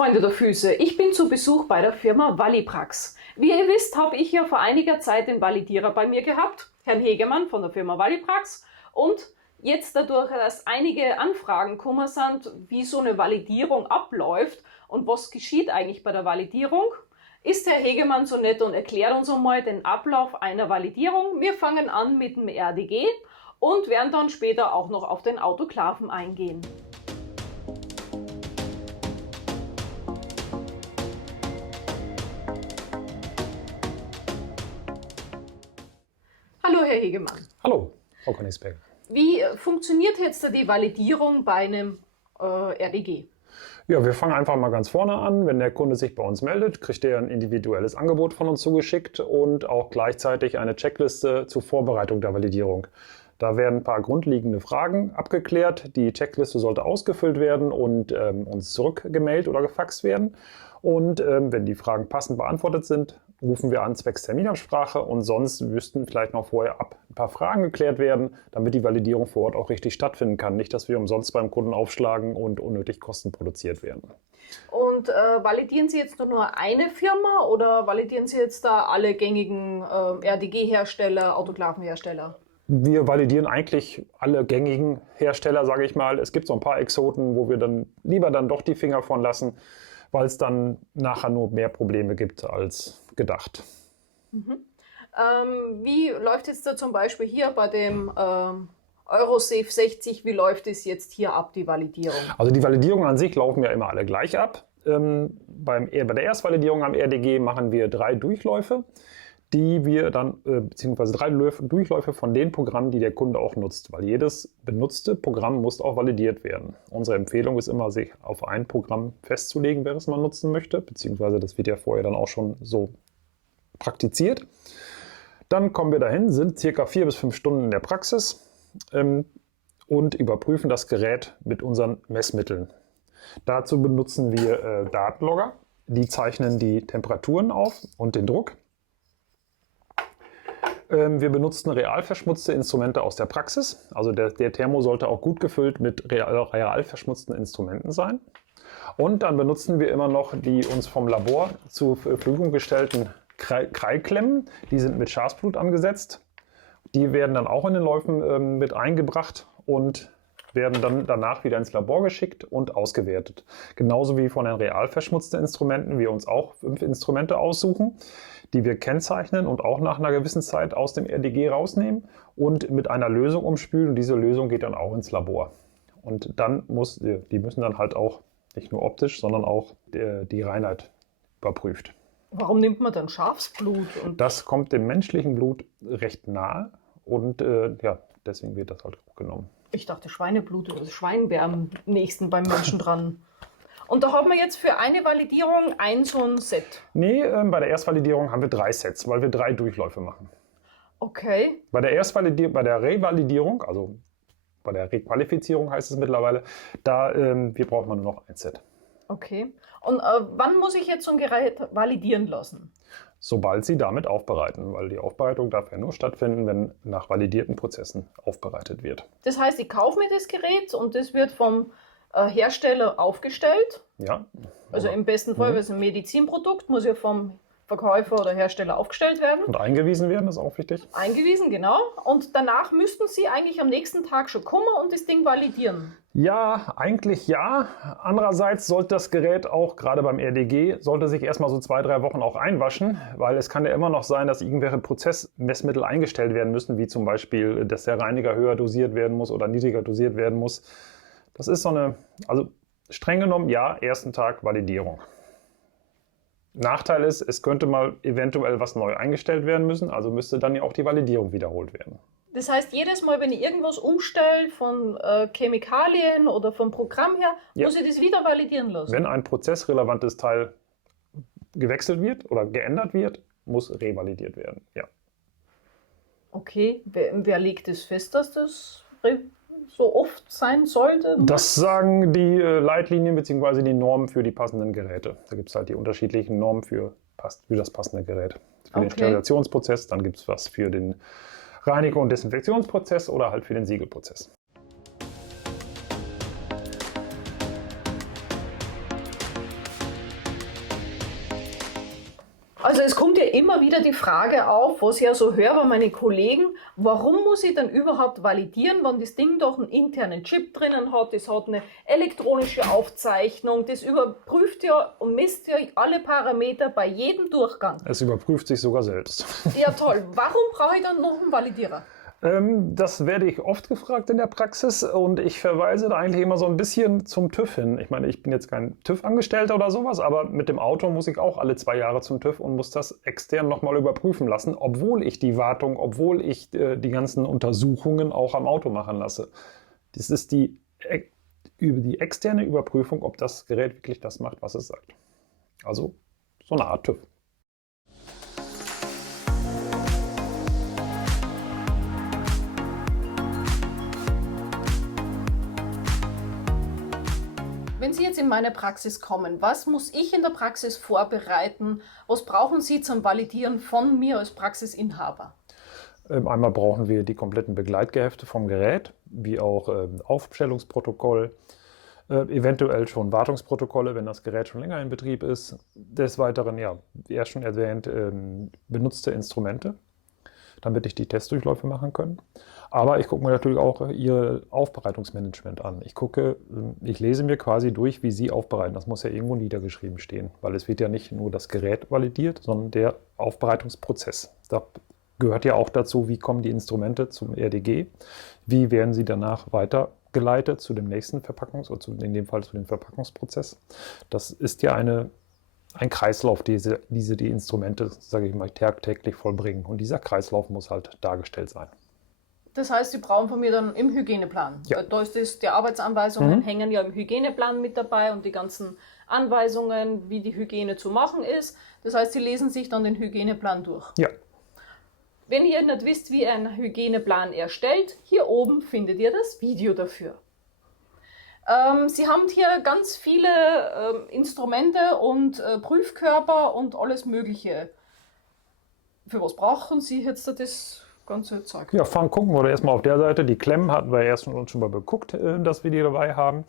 Freunde der Füße, ich bin zu Besuch bei der Firma Valiprax. Wie ihr wisst, habe ich ja vor einiger Zeit den Validierer bei mir gehabt, Herrn Hegemann von der Firma Valiprax. Und jetzt dadurch, dass einige Anfragen gekommen sind, wie so eine Validierung abläuft und was geschieht eigentlich bei der Validierung, ist Herr Hegemann so nett und erklärt uns einmal den Ablauf einer Validierung. Wir fangen an mit dem RDG und werden dann später auch noch auf den Autoklaven eingehen. Hallo Herr Hegemann. Hallo, Frau Königsberger. Wie funktioniert jetzt die Validierung bei einem RDG? Ja, wir fangen einfach mal ganz vorne an. Wenn der Kunde sich bei uns meldet, kriegt er ein individuelles Angebot von uns zugeschickt und auch gleichzeitig eine Checkliste zur Vorbereitung der Validierung. Da werden ein paar grundlegende Fragen abgeklärt. Die Checkliste sollte ausgefüllt werden und uns zurückgemailt oder gefaxt werden. Und wenn die Fragen passend beantwortet sind, rufen wir an zwecks Terminabsprache und sonst müssten vielleicht noch vorher ein paar Fragen geklärt werden, damit die Validierung vor Ort auch richtig stattfinden kann. Nicht, dass wir umsonst beim Kunden aufschlagen und unnötig Kosten produziert werden. Und validieren Sie jetzt nur eine Firma oder validieren Sie jetzt da alle gängigen RDG-Hersteller, Autoklavenhersteller? Wir validieren eigentlich alle gängigen Hersteller, sage ich mal. Es gibt so ein paar Exoten, wo wir dann lieber doch die Finger von lassen, weil es dann nachher nur mehr Probleme gibt als gedacht. Mhm. Wie läuft es da zum Beispiel hier bei dem Eurosafe 60, wie läuft es jetzt hier ab, die Validierung? Also die Validierung an sich laufen ja immer alle gleich ab. Bei der Erstvalidierung am RDG machen wir 3 Durchläufe, die wir dann, beziehungsweise 3 Durchläufe von den Programmen, die der Kunde auch nutzt, weil jedes benutzte Programm muss auch validiert werden. Unsere Empfehlung ist immer, sich auf ein Programm festzulegen, wer es mal nutzen möchte, beziehungsweise das wird ja vorher dann auch schon so praktiziert. Dann kommen wir dahin, sind circa 4 bis 5 Stunden in der Praxis und überprüfen das Gerät mit unseren Messmitteln. Dazu benutzen wir Datenlogger, die zeichnen die Temperaturen auf und den Druck. Wir benutzen real verschmutzte Instrumente aus der Praxis. Also der Thermo sollte auch gut gefüllt mit real verschmutzten Instrumenten sein. Und dann benutzen wir immer noch die uns vom Labor zur Verfügung gestellten Kreilklemmen. Die sind mit Schafsblut angesetzt. Die werden dann auch in den Läufen mit eingebracht und werden dann danach wieder ins Labor geschickt und ausgewertet. Genauso wie von den real verschmutzten Instrumenten wir uns auch 5 Instrumente aussuchen, die wir kennzeichnen und auch nach einer gewissen Zeit aus dem RDG rausnehmen und mit einer Lösung umspülen. Und diese Lösung geht dann auch ins Labor. Und dann die müssen dann halt auch nicht nur optisch, sondern auch die Reinheit überprüft. Warum nimmt man dann Schafsblut? Das kommt dem menschlichen Blut recht nahe und deswegen wird das halt auch genommen. Ich dachte Schweineblut oder Schwein wäre am nächsten beim Menschen dran. Und da haben wir jetzt für eine Validierung so ein Set? Nee, bei der Erstvalidierung haben wir 3 Sets, weil wir 3 Durchläufe machen. Okay. Bei der Revalidierung, also bei der Requalifizierung heißt es mittlerweile, wir brauchen nur noch ein Set. Okay. Und wann muss ich jetzt so ein Gerät validieren lassen? Sobald Sie damit aufbereiten, weil die Aufbereitung darf ja nur stattfinden, wenn nach validierten Prozessen aufbereitet wird. Das heißt, ich kaufe mir das Gerät und das wird vom Hersteller aufgestellt. Ja. Also im besten Fall, weil es ein Medizinprodukt, muss ja vom Verkäufer oder Hersteller aufgestellt werden. Und eingewiesen werden, ist auch wichtig. Eingewiesen, genau. Und danach müssten Sie eigentlich am nächsten Tag schon kommen und das Ding validieren. Ja, eigentlich ja. Andererseits sollte das Gerät auch, gerade beim RDG, sollte sich erstmal so 2, 3 Wochen auch einwaschen, weil es kann ja immer noch sein, dass irgendwelche Prozessmessmittel eingestellt werden müssen, wie zum Beispiel, dass der Reiniger höher dosiert werden muss oder niedriger dosiert werden muss. Das ist also streng genommen, ja, ersten Tag Validierung. Nachteil ist, es könnte mal eventuell was neu eingestellt werden müssen, also müsste dann ja auch die Validierung wiederholt werden. Das heißt, jedes Mal, wenn ich irgendwas umstelle von Chemikalien oder vom Programm her, muss ich das wieder validieren lassen? Wenn ein prozessrelevantes Teil gewechselt wird oder geändert wird, muss revalidiert werden, ja. Okay, wer legt es fest, dass das so oft sein sollte? Das sagen die Leitlinien bzw. die Normen für die passenden Geräte. Da gibt es halt die unterschiedlichen Normen für das passende Gerät. Für den Sterilisationsprozess, dann gibt es was für den Reinigung- und Desinfektionsprozess oder halt für den Siegelprozess. Also es kommt ja immer wieder die Frage auf, was ich ja so höre bei meinen Kollegen, warum muss ich denn überhaupt validieren, wenn das Ding doch einen internen Chip drinnen hat, das hat eine elektronische Aufzeichnung, das überprüft ja und misst ja alle Parameter bei jedem Durchgang. Es überprüft sich sogar selbst. Ja toll, warum brauche ich dann noch einen Validierer? Das werde ich oft gefragt in der Praxis und ich verweise da eigentlich immer so ein bisschen zum TÜV hin. Ich meine, ich bin jetzt kein TÜV-Angestellter oder sowas, aber mit dem Auto muss ich auch alle 2 Jahre zum TÜV und muss das extern nochmal überprüfen lassen, obwohl ich die Wartung, obwohl ich die ganzen Untersuchungen auch am Auto machen lasse. Das ist über die externe Überprüfung, ob das Gerät wirklich das macht, was es sagt. Also so eine Art TÜV. Wenn Sie jetzt in meine Praxis kommen, was muss ich in der Praxis vorbereiten? Was brauchen Sie zum Validieren von mir als Praxisinhaber? Einmal brauchen wir die kompletten Begleitgehefte vom Gerät, wie auch Aufstellungsprotokoll, eventuell schon Wartungsprotokolle, wenn das Gerät schon länger in Betrieb ist. Des Weiteren, ja, wie erst schon erwähnt, benutzte Instrumente, damit ich die Testdurchläufe machen kann. Aber ich gucke mir natürlich auch Ihr Aufbereitungsmanagement an. Ich lese mir quasi durch, wie Sie aufbereiten. Das muss ja irgendwo niedergeschrieben stehen, weil es wird ja nicht nur das Gerät validiert, sondern der Aufbereitungsprozess. Da gehört ja auch dazu, wie kommen die Instrumente zum RDG, wie werden sie danach weitergeleitet zu dem nächsten in dem Fall zu dem Verpackungsprozess. Das ist ja ein Kreislauf, die Instrumente, sage ich mal, tagtäglich vollbringen. Und dieser Kreislauf muss halt dargestellt sein. Das heißt, Sie brauchen von mir dann im Hygieneplan. Ja. Da ist das, die Arbeitsanweisungen hängen ja im Hygieneplan mit dabei und die ganzen Anweisungen, wie die Hygiene zu machen ist. Das heißt, Sie lesen sich dann den Hygieneplan durch. Ja. Wenn ihr nicht wisst, wie ihr einen Hygieneplan erstellt, hier oben findet ihr das Video dafür. Sie haben hier ganz viele Instrumente und Prüfkörper und alles Mögliche. Für was brauchen Sie jetzt das ganze Zeug? Ja, gucken wir erstmal auf der Seite. Die Klemmen hatten wir erst schon mal geguckt, dass wir die dabei haben.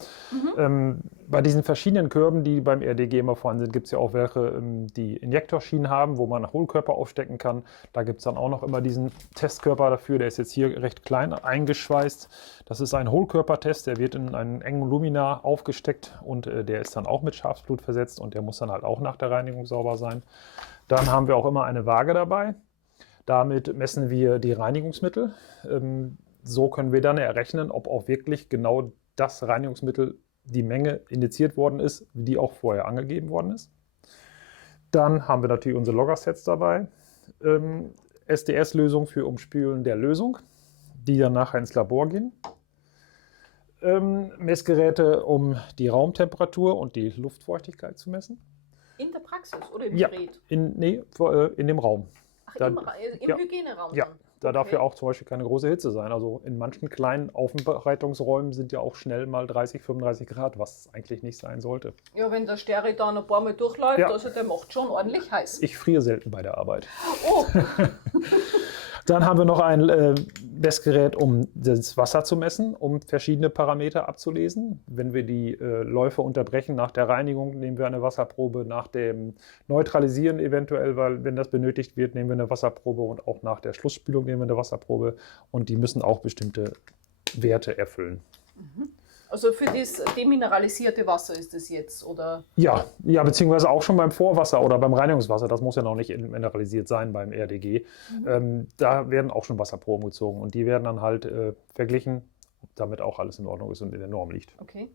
Bei diesen verschiedenen Körben, die beim RDG immer vorhanden sind, gibt es ja auch welche, die Injektorschienen haben, wo man Hohlkörper aufstecken kann. Da gibt es dann auch noch immer diesen Testkörper dafür. Der ist jetzt hier recht klein eingeschweißt. Das ist ein Hohlkörpertest, der wird in einen engen Lumina aufgesteckt und der ist dann auch mit Schafsblut versetzt und der muss dann halt auch nach der Reinigung sauber sein. Dann haben wir auch immer eine Waage dabei. Damit messen wir die Reinigungsmittel. So können wir dann errechnen, ob auch wirklich genau das Reinigungsmittel, die Menge indiziert worden ist, die auch vorher angegeben worden ist. Dann haben wir natürlich unsere Loggersets dabei. SDS-Lösung für Umspülen der Lösung, die dann nachher ins Labor gehen. Messgeräte, um die Raumtemperatur und die Luftfeuchtigkeit zu messen. In der Praxis oder im Ja, Gerät? in dem Raum. Ach, Da- im ja. Hygieneraum? Ja, dann? da darf Okay. ja auch zum Beispiel keine große Hitze sein. Also in manchen kleinen Aufbereitungsräumen sind ja auch schnell mal 30, 35 Grad, was eigentlich nicht sein sollte. Ja, wenn der Steri dann ein paar Mal durchläuft, Ja. also der macht schon ordentlich heiß. Ich friere selten bei der Arbeit. Oh, Dann haben wir noch ein Messgerät, um das Wasser zu messen, um verschiedene Parameter abzulesen. Wenn wir die Läufe unterbrechen nach der Reinigung, nehmen wir eine Wasserprobe. Nach dem Neutralisieren eventuell, weil wenn das benötigt wird, nehmen wir eine Wasserprobe und auch nach der Schlussspülung nehmen wir eine Wasserprobe. Und die müssen auch bestimmte Werte erfüllen. also für das demineralisierte Wasser ist das jetzt, oder? Ja, beziehungsweise auch schon beim Vorwasser oder beim Reinigungswasser. Das muss ja noch nicht mineralisiert sein beim RDG. Da werden auch schon Wasserproben gezogen und die werden dann halt verglichen, ob damit auch alles in Ordnung ist und in der Norm liegt. Okay.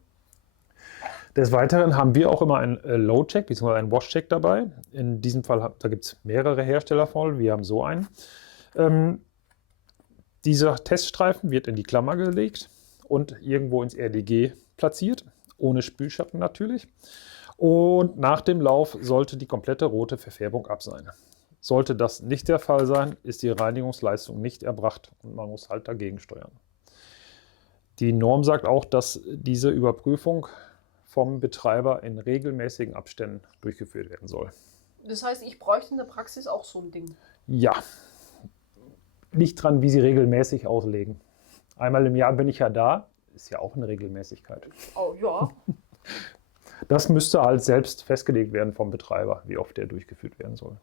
Des Weiteren haben wir auch immer einen Load-Check bzw. einen Wash-Check dabei. In diesem Fall, da gibt es mehrere Hersteller von. Wir haben so einen. Dieser Teststreifen wird in die Klammer gelegt und irgendwo ins RDG platziert, ohne Spülschatten natürlich. Und nach dem Lauf sollte die komplette rote Verfärbung ab sein. Sollte das nicht der Fall sein, ist die Reinigungsleistung nicht erbracht und man muss halt dagegen steuern. Die Norm sagt auch, dass diese Überprüfung vom Betreiber in regelmäßigen Abständen durchgeführt werden soll. Das heißt, ich bräuchte in der Praxis auch so ein Ding. Ja, liegt dran, wie Sie regelmäßig auslegen. Einmal im Jahr bin ich ja da, ist ja auch eine Regelmäßigkeit. Oh ja. Das müsste halt selbst festgelegt werden vom Betreiber, wie oft der durchgeführt werden soll.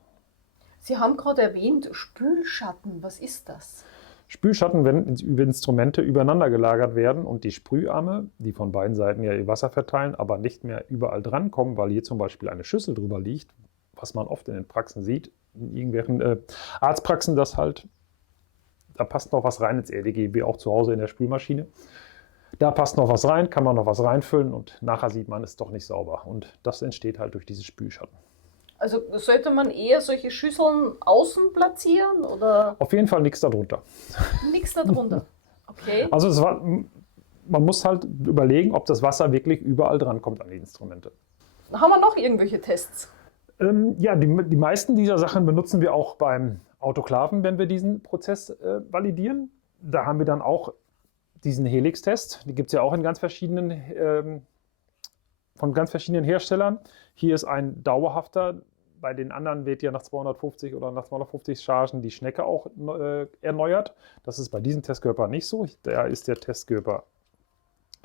Sie haben gerade erwähnt, Spülschatten. Was ist das? Spülschatten, wenn Instrumente übereinander gelagert werden und die Sprüharme, die von beiden Seiten ja ihr Wasser verteilen, aber nicht mehr überall drankommen, weil hier zum Beispiel eine Schüssel drüber liegt, was man oft in den Praxen sieht, in irgendwelchen Arztpraxen, das halt, da passt noch was rein ins RDG, wie auch zu Hause in der Spülmaschine. Da passt noch was rein, kann man noch was reinfüllen und nachher sieht man, es ist doch nicht sauber. Und das entsteht halt durch diese Spülschatten. Also sollte man eher solche Schüsseln außen platzieren oder Auf jeden Fall nichts darunter. nichts darunter? Okay. Also man muss halt überlegen, ob das Wasser wirklich überall drankommt an die Instrumente. Haben wir noch irgendwelche Tests? Ja, die meisten dieser Sachen benutzen wir auch beim Autoklaven, wenn wir diesen Prozess validieren. Da haben wir dann auch diesen Helix-Test. Die gibt es ja auch in ganz verschiedenen, von ganz verschiedenen Herstellern. Hier ist ein dauerhafter. Bei den anderen wird ja nach 250 oder nach 250 Chargen die Schnecke auch erneuert. Das ist bei diesem Testkörper nicht so. Da ist der Testkörper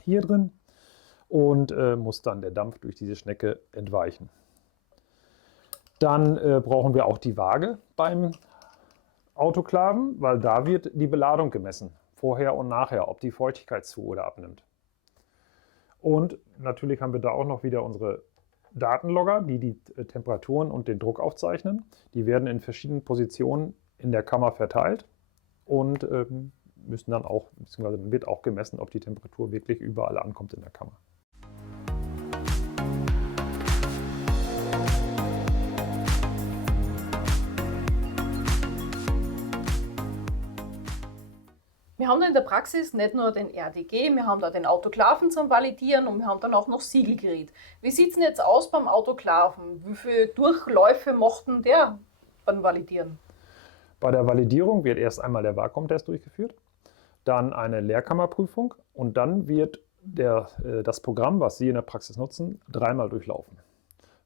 hier drin und muss dann der Dampf durch diese Schnecke entweichen. Dann brauchen wir auch die Waage beim Autoklaven, weil da wird die Beladung gemessen, vorher und nachher, ob die Feuchtigkeit zu oder abnimmt. Und natürlich haben wir da auch noch wieder unsere Datenlogger, die die Temperaturen und den Druck aufzeichnen. Die werden in verschiedenen Positionen in der Kammer verteilt und müssen dann auch, beziehungsweise wird auch gemessen, ob die Temperatur wirklich überall ankommt in der Kammer. Wir haben da in der Praxis nicht nur den RDG, wir haben da den Autoklaven zum Validieren und wir haben dann auch noch Siegelgerät. Wie sieht es denn jetzt aus beim Autoklaven? Wie viele Durchläufe mochten der beim Validieren? Bei der Validierung wird erst einmal der Vakuumtest durchgeführt, dann eine Leerkammerprüfung und dann wird das Programm, was Sie in der Praxis nutzen, dreimal durchlaufen.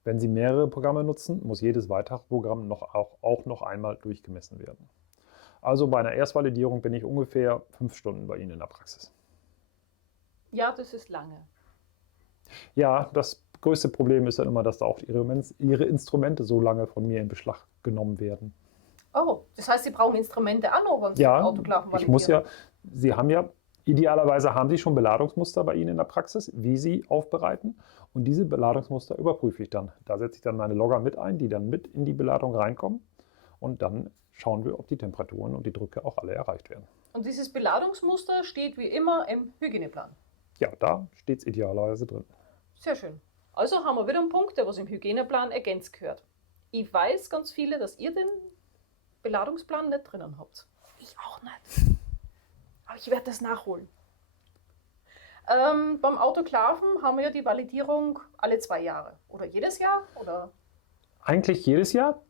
Wenn Sie mehrere Programme nutzen, muss jedes weitere Programm auch noch einmal durchgemessen werden. Also bei einer Erstvalidierung bin ich ungefähr 5 Stunden bei Ihnen in der Praxis. Ja, das ist lange. Ja, das größte Problem ist dann immer, dass da auch Ihre Instrumente so lange von mir in Beschlag genommen werden. Oh, das heißt, Sie brauchen Instrumente an, wenn Sie Autoklaven validieren? Idealerweise haben Sie schon Beladungsmuster bei Ihnen in der Praxis, wie Sie aufbereiten. Und diese Beladungsmuster überprüfe ich dann. Da setze ich dann meine Logger mit ein, die dann mit in die Beladung reinkommen. Und dann schauen wir, ob die Temperaturen und die Drücke auch alle erreicht werden. Und dieses Beladungsmuster steht wie immer im Hygieneplan? Ja, da steht es idealerweise drin. Sehr schön. Also haben wir wieder einen Punkt, der was im Hygieneplan ergänzt gehört. Ich weiß ganz viele, dass ihr den Beladungsplan nicht drinnen habt. Ich auch nicht. Aber ich werde das nachholen. Beim Autoklaven haben wir ja die Validierung alle 2 Jahre. Oder jedes Jahr? Oder? Eigentlich jedes Jahr.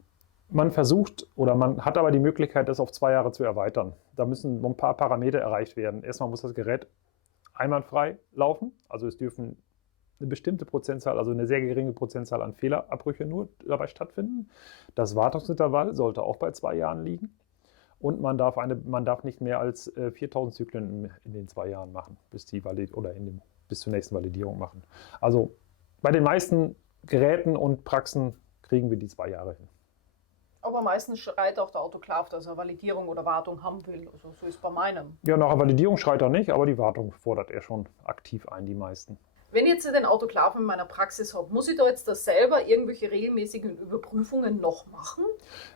Man versucht oder man hat aber die Möglichkeit, das auf 2 Jahre zu erweitern. Da müssen ein paar Parameter erreicht werden. Erstmal muss das Gerät einwandfrei laufen. Also es dürfen eine bestimmte Prozentzahl, also eine sehr geringe Prozentzahl an Fehlerabbrüche nur dabei stattfinden. Das Wartungsintervall sollte auch bei 2 Jahren liegen. Und man darf nicht mehr als 4000 Zyklen in den 2 Jahren machen, bis zur nächsten Validierung machen. Also bei den meisten Geräten und Praxen kriegen wir die 2 Jahre hin. Aber meistens schreit auch der Autoklav, dass er Validierung oder Wartung haben will. Also so ist bei meinem. Ja, nach der Validierung schreit er nicht, aber die Wartung fordert er schon aktiv ein, die meisten. Wenn ich jetzt den Autoklav in meiner Praxis habe, muss ich da jetzt das selber irgendwelche regelmäßigen Überprüfungen noch machen?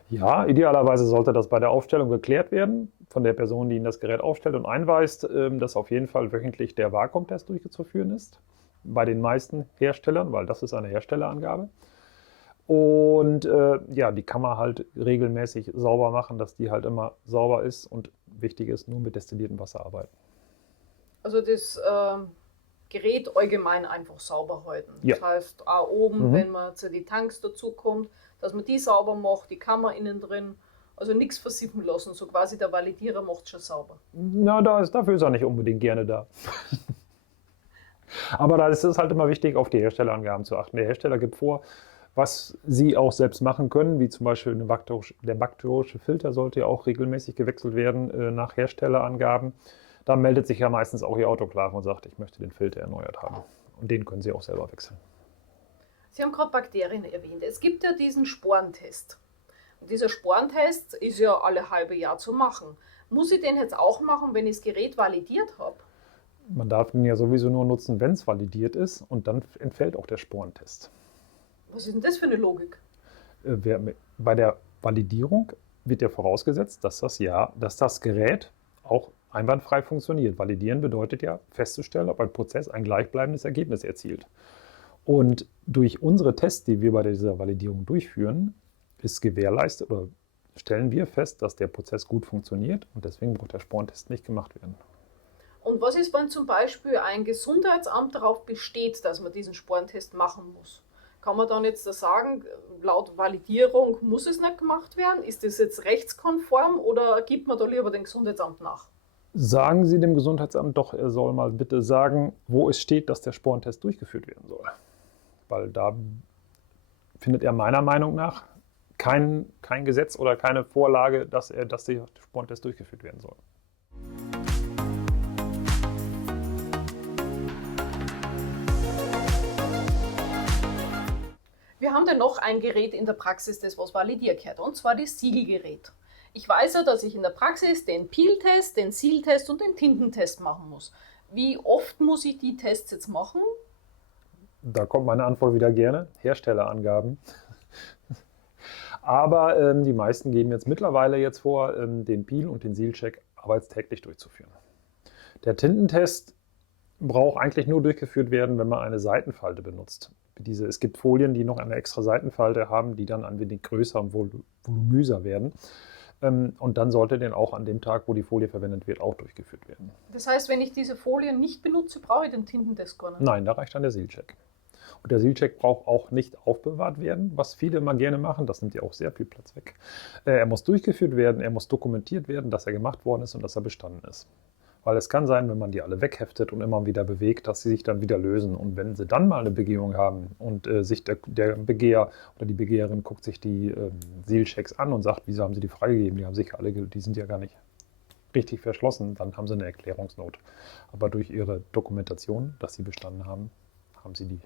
Ja, idealerweise sollte das bei der Aufstellung geklärt werden von der Person, die Ihnen das Gerät aufstellt und einweist, dass auf jeden Fall wöchentlich der Vakuumtest durchzuführen ist. Bei den meisten Herstellern, weil das ist eine Herstellerangabe. Und die kann man halt regelmäßig sauber machen, dass die halt immer sauber ist und wichtig ist, nur mit destilliertem Wasser arbeiten. Also das Gerät allgemein einfach sauber halten. Ja. Das heißt, auch oben, wenn man zu die Tanks dazukommt, dass man die sauber macht, die Kammer innen drin. Also nichts versiffen lassen, so quasi der Validierer macht es schon sauber. Na, dafür ist er nicht unbedingt gerne da. Aber da ist es halt immer wichtig, auf die Herstellerangaben zu achten. Der Hersteller gibt vor, was Sie auch selbst machen können, wie zum Beispiel der bakteriorische Filter sollte ja auch regelmäßig gewechselt werden nach Herstellerangaben. Da meldet sich ja meistens auch Ihr Autoklav und sagt, ich möchte den Filter erneuert haben. Und den können Sie auch selber wechseln. Sie haben gerade Bakterien erwähnt. Es gibt ja diesen Sporentest. Dieser Sporentest ist ja alle halbe Jahr zu machen. Muss ich den jetzt auch machen, wenn ich das Gerät validiert habe? Man darf ihn ja sowieso nur nutzen, wenn es validiert ist und dann entfällt auch der Sporentest. Was ist denn das für eine Logik? Bei der Validierung wird ja vorausgesetzt, dass das Gerät auch einwandfrei funktioniert. Validieren bedeutet ja festzustellen, ob ein Prozess ein gleichbleibendes Ergebnis erzielt. Und durch unsere Tests, die wir bei dieser Validierung durchführen, ist gewährleistet oder stellen wir fest, dass der Prozess gut funktioniert und deswegen braucht der Sporentest nicht gemacht werden. Und was ist, wenn zum Beispiel ein Gesundheitsamt darauf besteht, dass man diesen Sporentest machen muss? Kann man dann jetzt da sagen, laut Validierung muss es nicht gemacht werden? Ist das jetzt rechtskonform oder gibt man da lieber dem Gesundheitsamt nach? Sagen Sie dem Gesundheitsamt doch, er soll mal bitte sagen, wo es steht, dass der Sporentest durchgeführt werden soll. Weil da findet er meiner Meinung nach kein Gesetz oder keine Vorlage, dass der Sporentest durchgeführt werden soll. Wir haben dann noch ein Gerät in der Praxis, das was validiert gehört, und zwar das Siegelgerät. Ich weiß ja, dass ich in der Praxis den Peel-Test, den Seal-Test und den Tintentest machen muss. Wie oft muss ich die Tests jetzt machen? Da kommt meine Antwort wieder gerne, Herstellerangaben. Aber die meisten geben jetzt mittlerweile vor, den Peel- und den Seal-Check arbeitstäglich durchzuführen. Der Tintentest braucht eigentlich nur durchgeführt werden, wenn man eine Seitenfalte benutzt. Es gibt Folien, die noch eine extra Seitenfalte haben, die dann ein wenig größer und volumöser werden. Und dann sollte den auch an dem Tag, wo die Folie verwendet wird, auch durchgeführt werden. Das heißt, wenn ich diese Folien nicht benutze, brauche ich den Tintentest gar nicht? Nein, da reicht dann der Seal-Check. Und der Seal-Check braucht auch nicht aufbewahrt werden, was viele immer gerne machen. Das nimmt ja auch sehr viel Platz weg. Er muss durchgeführt werden, er muss dokumentiert werden, dass er gemacht worden ist und dass er bestanden ist. Weil es kann sein, wenn man die alle wegheftet und immer wieder bewegt, dass sie sich dann wieder lösen. Und wenn sie dann mal eine Begehung haben und sich der Begeher oder die Begeherin guckt sich die Seal-Checks an und sagt, wieso haben sie die freigegeben? Die sind ja gar nicht richtig verschlossen, dann haben sie eine Erklärungsnot. Aber durch ihre Dokumentation, dass sie bestanden haben, haben sie die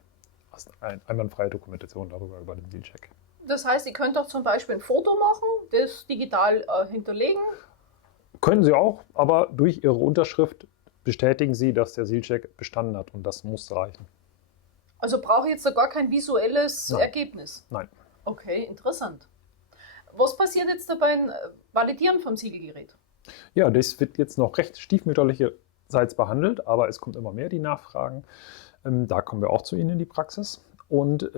einwandfreie Dokumentation darüber über den Seal-Check. Das heißt, ihr könnt auch zum Beispiel ein Foto machen, das digital hinterlegen. Können Sie auch, aber durch Ihre Unterschrift bestätigen Sie, dass der Seal-Check bestanden hat und das muss reichen. Also brauche ich jetzt da gar kein visuelles Ergebnis? Nein. Okay, interessant. Was passiert jetzt da beim Validieren vom Siegelgerät? Ja, das wird jetzt noch recht stiefmütterlicherseits behandelt, aber es kommt immer mehr die Nachfragen. Da kommen wir auch zu Ihnen in die Praxis und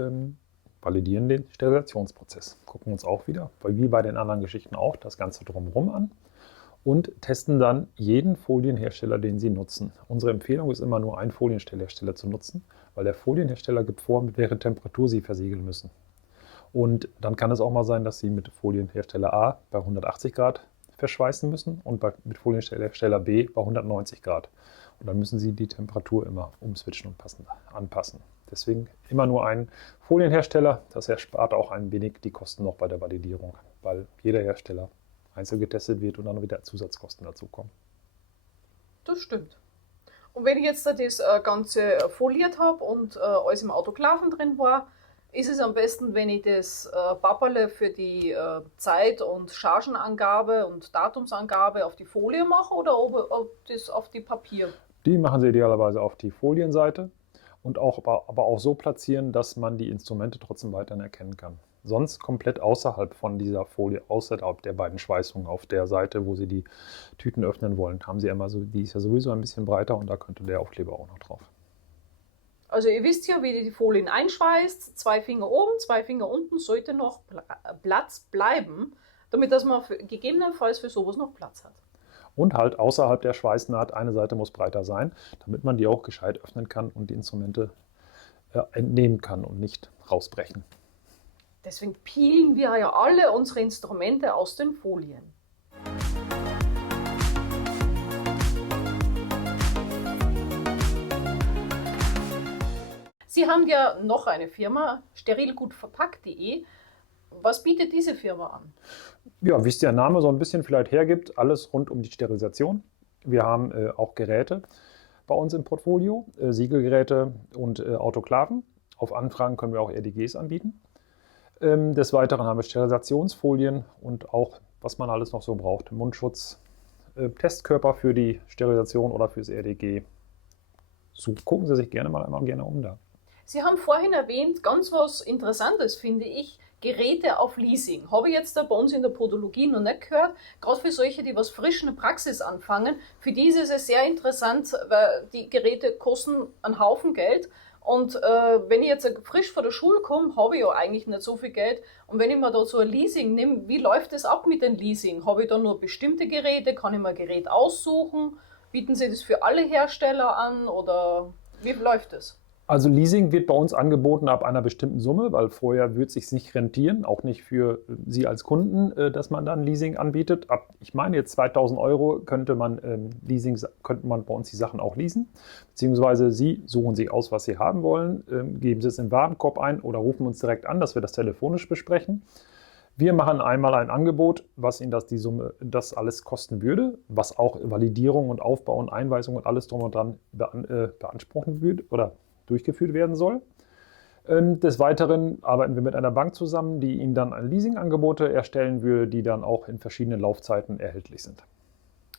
validieren den Sterilisationsprozess. Gucken uns auch wieder, wie bei den anderen Geschichten auch, das Ganze drumherum an. Und testen dann jeden Folienhersteller, den Sie nutzen. Unsere Empfehlung ist immer nur einen Folienhersteller zu nutzen, weil der Folienhersteller gibt vor, mit welcher Temperatur Sie versiegeln müssen. Und dann kann es auch mal sein, dass Sie mit Folienhersteller A bei 180 Grad verschweißen müssen und mit Folienhersteller B bei 190 Grad. Und dann müssen Sie die Temperatur immer umswitchen und anpassen. Deswegen immer nur einen Folienhersteller. Das erspart auch ein wenig die Kosten noch bei der Validierung, weil jeder Hersteller einzeln getestet wird und dann wieder Zusatzkosten dazukommen. Das stimmt. Und wenn ich jetzt das Ganze foliert habe und alles im Autoklaven drin war, ist es am besten, wenn ich das Papperle für die Zeit- und Chargenangabe und Datumsangabe auf die Folie mache oder ob das auf die Papier? Die machen Sie idealerweise auf die Folienseite und aber auch so platzieren, dass man die Instrumente trotzdem weiterhin erkennen kann. Sonst komplett außerhalb von dieser Folie, außerhalb der beiden Schweißungen auf der Seite, wo Sie die Tüten öffnen wollen, haben Sie immer so, die ist ja sowieso ein bisschen breiter und da könnte der Aufkleber auch noch drauf. Also ihr wisst ja, wie ihr die Folien einschweißt, 2 Finger oben, 2 Finger unten, sollte noch Platz bleiben, damit dass man gegebenenfalls für sowas noch Platz hat. Und halt außerhalb der Schweißnaht, eine Seite muss breiter sein, damit man die auch gescheit öffnen kann und die Instrumente entnehmen kann und nicht rausbrechen. Deswegen peelen wir ja alle unsere Instrumente aus den Folien. Sie haben ja noch eine Firma, sterilgutverpackt.de. Was bietet diese Firma an? Ja, wie es der Name so ein bisschen vielleicht hergibt, alles rund um die Sterilisation. Wir haben auch Geräte bei uns im Portfolio, Siegelgeräte und Autoklaven. Auf Anfragen können wir auch RDGs anbieten. Des Weiteren haben wir Sterilisationsfolien und auch, was man alles noch so braucht, Mundschutz, Testkörper für die Sterilisation oder fürs RDG. So, gucken Sie sich gerne mal einmal um da. Sie haben vorhin erwähnt, ganz was Interessantes finde ich, Geräte auf Leasing. Habe ich jetzt da bei uns in der Podologie noch nicht gehört. Gerade für solche, die was frisch in der Praxis anfangen, für die ist es sehr interessant, weil die Geräte kosten einen Haufen Geld. Und wenn ich jetzt frisch von der Schule komme, habe ich ja eigentlich nicht so viel Geld. Und wenn ich mir da so ein Leasing nehme, wie läuft das ab mit dem Leasing? Habe ich da nur bestimmte Geräte? Kann ich mir ein Gerät aussuchen? Bieten Sie das für alle Hersteller an oder wie läuft das? Also Leasing wird bei uns angeboten ab einer bestimmten Summe, weil vorher wird es sich nicht rentieren, auch nicht für Sie als Kunden, dass man dann Leasing anbietet. Ab, ich meine jetzt 2.000 Euro könnte man bei uns die Sachen auch leasen, beziehungsweise Sie suchen sich aus, was Sie haben wollen, geben Sie es im Warenkorb ein oder rufen uns direkt an, dass wir das telefonisch besprechen. Wir machen einmal ein Angebot, was Ihnen das alles kosten würde, was auch Validierung und Aufbau und Einweisung und alles drum und dran beanspruchen würde oder durchgeführt werden soll. Des Weiteren arbeiten wir mit einer Bank zusammen, die Ihnen dann Leasingangebote erstellen würde, die dann auch in verschiedenen Laufzeiten erhältlich sind.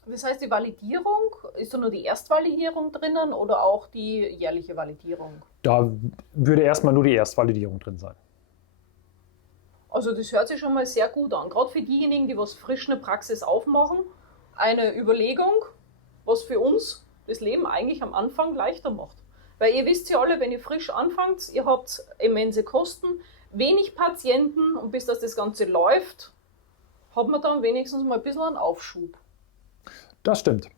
Das heißt, die Validierung, ist da nur die Erstvalidierung drinnen oder auch die jährliche Validierung? Da würde erstmal nur die Erstvalidierung drin sein. Also das hört sich schon mal sehr gut an. Gerade für diejenigen, die was frisch eine Praxis aufmachen, eine Überlegung, was für uns das Leben eigentlich am Anfang leichter macht. Weil ihr wisst ja alle, wenn ihr frisch anfangt, ihr habt immense Kosten, wenig Patienten und bis das Ganze läuft, hat man dann wenigstens mal ein bisschen einen Aufschub. Das stimmt.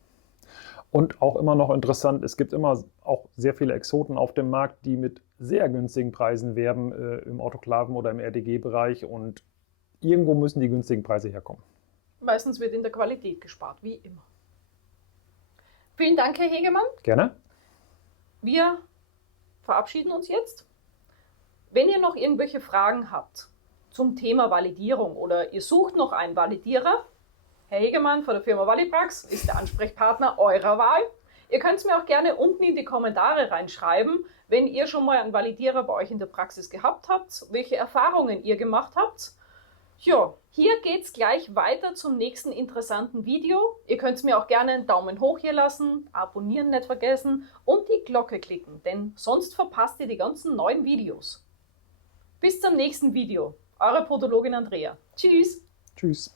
Und auch immer noch interessant, es gibt immer auch sehr viele Exoten auf dem Markt, die mit sehr günstigen Preisen werben im Autoklaven- oder im RDG-Bereich und irgendwo müssen die günstigen Preise herkommen. Meistens wird in der Qualität gespart, wie immer. Vielen Dank, Herr Hegemann. Gerne. Wir verabschieden uns jetzt. Wenn ihr noch irgendwelche Fragen habt zum Thema Validierung oder ihr sucht noch einen Validierer, Herr Hegemann von der Firma Valiprax ist der Ansprechpartner eurer Wahl. Ihr könnt es mir auch gerne unten in die Kommentare reinschreiben, wenn ihr schon mal einen Validierer bei euch in der Praxis gehabt habt, welche Erfahrungen ihr gemacht habt. Ja, hier geht es gleich weiter zum nächsten interessanten Video. Ihr könnt mir auch gerne einen Daumen hoch hier lassen, abonnieren nicht vergessen und die Glocke klicken, denn sonst verpasst ihr die ganzen neuen Videos. Bis zum nächsten Video. Eure Podologin Andrea. Tschüss. Tschüss.